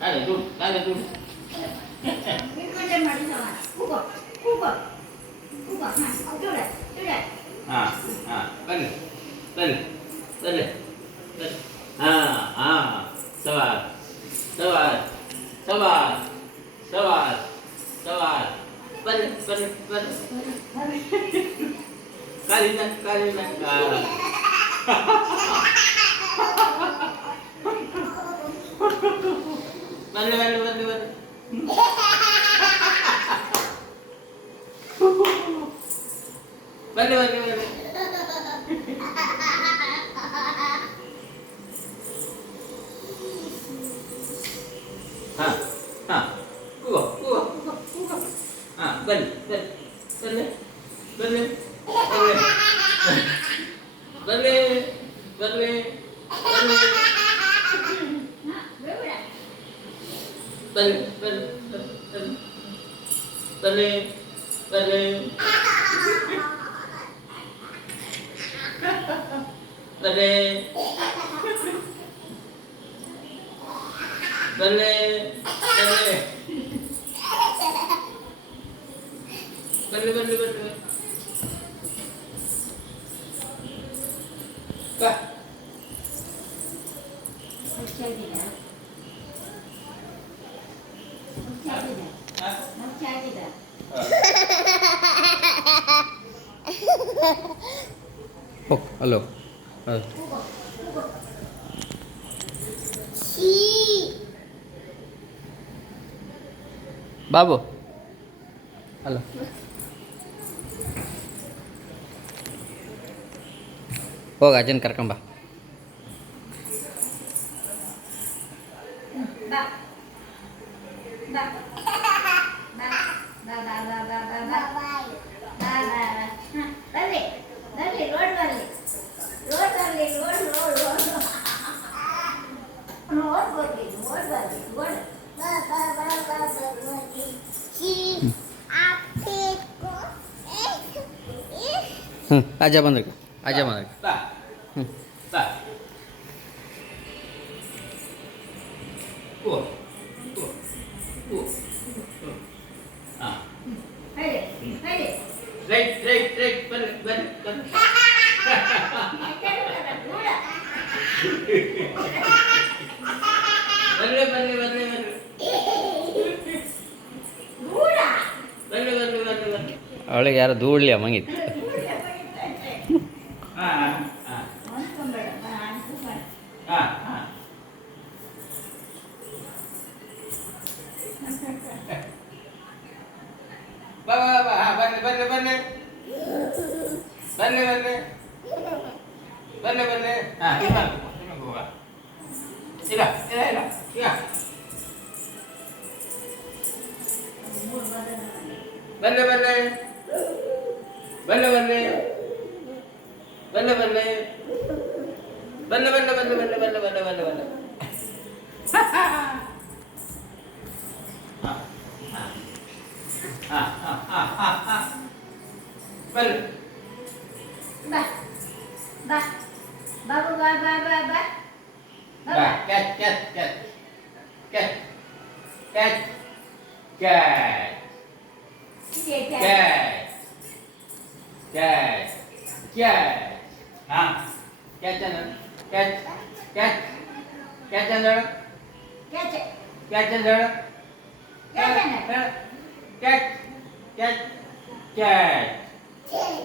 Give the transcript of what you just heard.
Dale tú, dale tú. Dale, dale, dale, dale. Sabar, sabar, sabar, sabar, sabar. Dale, dale, dale. Kalina, kalina. Dale, dale, dale, dale. Dale, dale, dale. Kuha, kuha, kuha, kuha. Balik, balik, balik, balik, balik, balik, balik, balik, balik, balik, balik, balik, balik, balik. Balik, balik, balik. Kak. Oh, halo. Babu. Halo. ಹೋಗ ಅಜ್ಜನ ಕರ್ಕೊಂಬ ಅಜ್ಜ ಬಂದ್ರಿ ಅಜ್ಜ ಬಂದ್ರಿ ಅವಳಿಗೆ ಯಾರು ಧೂಳ್ಲಿ ಮಂಗಿತ್ತು Catch.